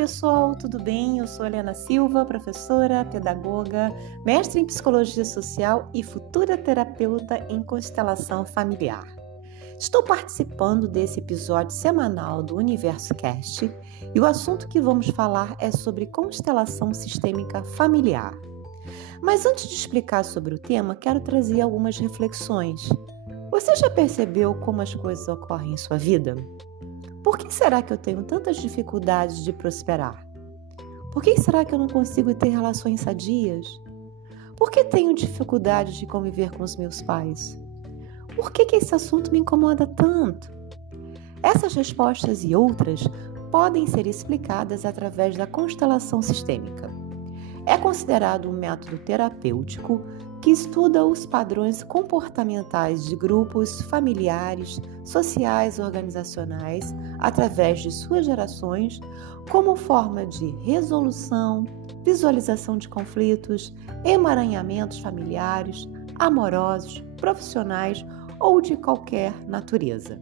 pessoal, tudo bem? Eu sou Helena Silva, professora, pedagoga, mestre em psicologia social e futura terapeuta em constelação familiar. Estou participando desse episódio semanal do Universo Cast e o assunto que vamos falar é sobre constelação sistêmica familiar. Mas antes de explicar sobre o tema, quero trazer algumas reflexões. Você já percebeu como as coisas ocorrem em sua vida? Por que será que eu tenho tantas dificuldades de prosperar? Por que será que eu não consigo ter relações sadias? Por que tenho dificuldade de conviver com os meus pais? Por que esse assunto me incomoda tanto? Essas respostas e outras podem ser explicadas através da constelação sistêmica. É considerado um método terapêutico que estuda os padrões comportamentais de grupos familiares, sociais e organizacionais através de suas gerações como forma de resolução, visualização de conflitos, emaranhamentos familiares, amorosos, profissionais ou de qualquer natureza.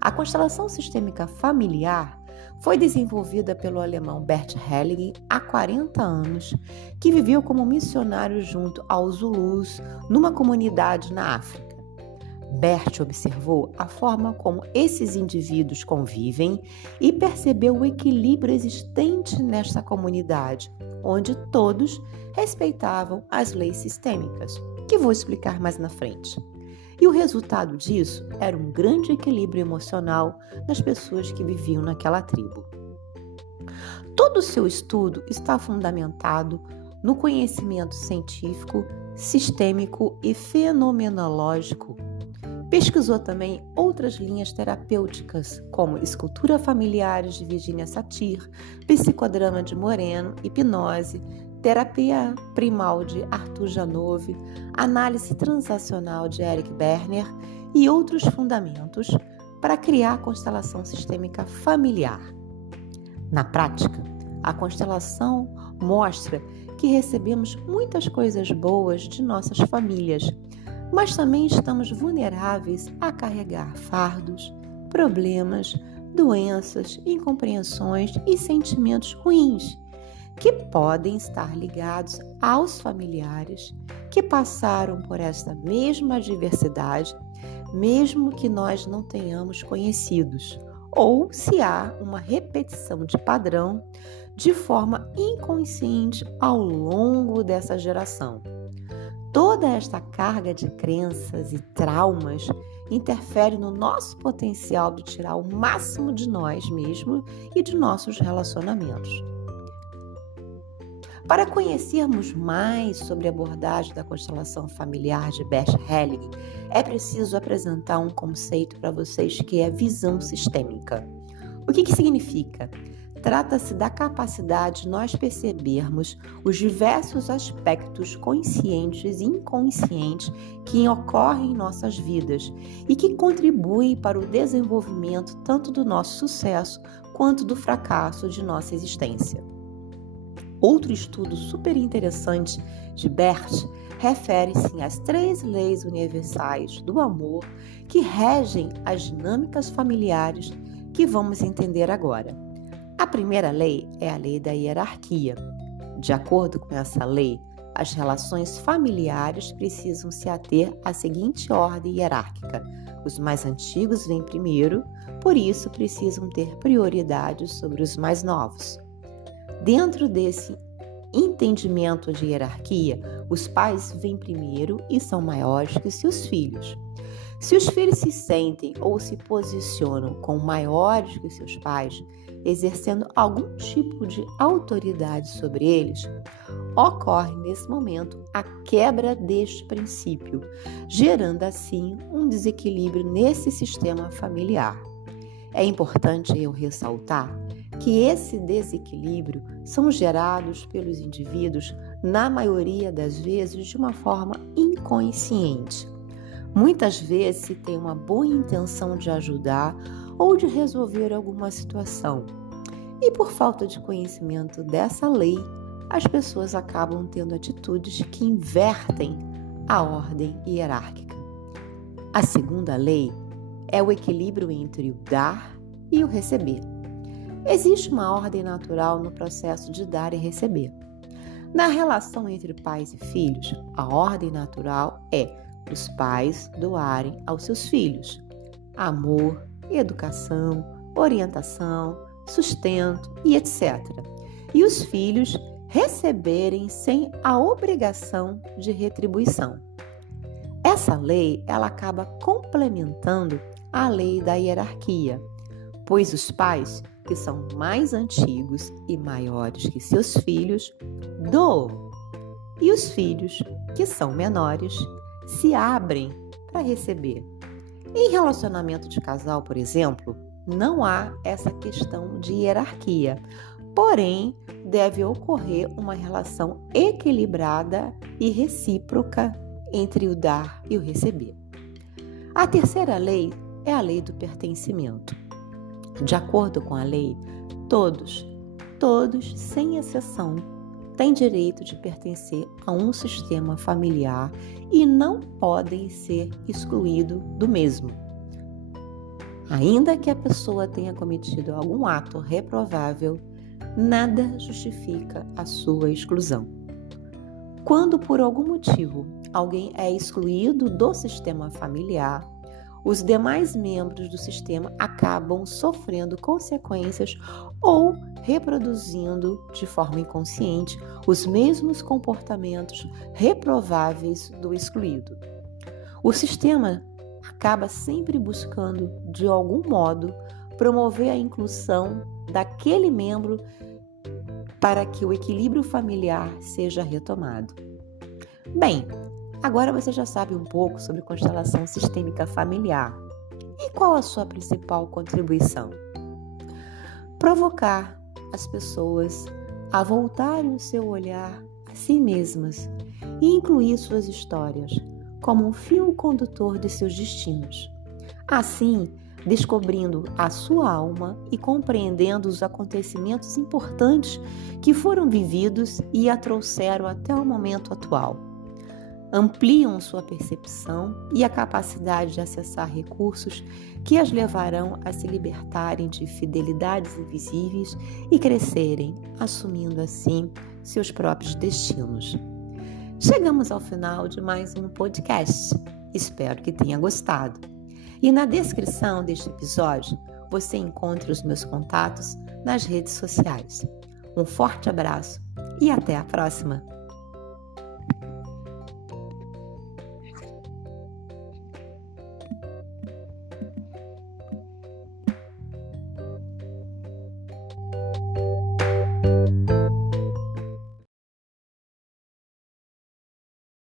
A constelação sistêmica familiar foi desenvolvida pelo alemão Bert Hellinger há 40 anos, que viveu como missionário junto aos Zulus numa comunidade na África. Bert observou a forma como esses indivíduos convivem e percebeu o equilíbrio existente nesta comunidade, onde todos respeitavam as leis sistêmicas, que vou explicar mais na frente. E o resultado disso era um grande equilíbrio emocional nas pessoas que viviam naquela tribo. Todo o seu estudo está fundamentado no conhecimento científico, sistêmico e fenomenológico. Pesquisou também outras linhas terapêuticas, como escultura familiares de Virginia Satir, psicodrama de Moreno, hipnose, terapia primal de Arthur Janove, análise transacional de Eric Berner e outros fundamentos para criar a constelação sistêmica familiar. Na prática, a constelação mostra que recebemos muitas coisas boas de nossas famílias, mas também estamos vulneráveis a carregar fardos, problemas, doenças, incompreensões e sentimentos ruins, que podem estar ligados aos familiares que passaram por esta mesma adversidade, mesmo que nós não tenhamos conhecidos, ou se há uma repetição de padrão de forma inconsciente ao longo dessa geração. Toda esta carga de crenças e traumas interfere no nosso potencial de tirar o máximo de nós mesmos e de nossos relacionamentos. Para conhecermos mais sobre a abordagem da constelação familiar de Bert Hellinger, é preciso apresentar um conceito para vocês que é visão sistêmica. O que significa? Trata-se da capacidade de nós percebermos os diversos aspectos conscientes e inconscientes que ocorrem em nossas vidas e que contribuem para o desenvolvimento tanto do nosso sucesso quanto do fracasso de nossa existência. Outro estudo super interessante de Bert refere-se às 3 leis universais do amor que regem as dinâmicas familiares que vamos entender agora. A primeira lei é a lei da hierarquia. De acordo com essa lei, as relações familiares precisam se ater à seguinte ordem hierárquica. Os mais antigos vêm primeiro, por isso precisam ter prioridade sobre os mais novos. Dentro desse entendimento de hierarquia, os pais vêm primeiro e são maiores que seus filhos. Se os filhos se sentem ou se posicionam como maiores que seus pais, exercendo algum tipo de autoridade sobre eles, ocorre nesse momento a quebra deste princípio, gerando assim um desequilíbrio nesse sistema familiar. É importante eu ressaltar que esse desequilíbrio são gerados pelos indivíduos, na maioria das vezes, de uma forma inconsciente. Muitas vezes se tem uma boa intenção de ajudar ou de resolver alguma situação. E por falta de conhecimento dessa lei, as pessoas acabam tendo atitudes que invertem a ordem hierárquica. A segunda lei é o equilíbrio entre o dar e o receber. Existe uma ordem natural no processo de dar e receber. Na relação entre pais e filhos, a ordem natural é os pais doarem aos seus filhos amor, educação, orientação, sustento e etc. E os filhos receberem sem a obrigação de retribuição. Essa lei, ela acaba complementando a lei da hierarquia, pois os pais, que são mais antigos e maiores que seus filhos, doam, e os filhos, que são menores, se abrem para receber. Em relacionamento de casal, por exemplo, não há essa questão de hierarquia, porém, deve ocorrer uma relação equilibrada e recíproca entre o dar e o receber. A terceira lei é a lei do pertencimento. De acordo com a lei, todos, sem exceção, têm direito de pertencer a um sistema familiar e não podem ser excluídos do mesmo. Ainda que a pessoa tenha cometido algum ato reprovável, nada justifica a sua exclusão. Quando, por algum motivo, alguém é excluído do sistema familiar, os demais membros do sistema acabam sofrendo consequências ou reproduzindo de forma inconsciente os mesmos comportamentos reprováveis do excluído. O sistema acaba sempre buscando, de algum modo, promover a inclusão daquele membro para que o equilíbrio familiar seja retomado. Bem, agora você já sabe um pouco sobre constelação sistêmica familiar. E qual a sua principal contribuição? Provocar as pessoas a voltarem o seu olhar a si mesmas e incluir suas histórias como um fio condutor de seus destinos. Assim, descobrindo a sua alma e compreendendo os acontecimentos importantes que foram vividos e a trouxeram até o momento atual. Ampliam sua percepção e a capacidade de acessar recursos que as levarão a se libertarem de fidelidades invisíveis e crescerem, assumindo assim seus próprios destinos. Chegamos ao final de mais um podcast. Espero que tenha gostado. E na descrição deste episódio, você encontra os meus contatos nas redes sociais. Um forte abraço e até a próxima!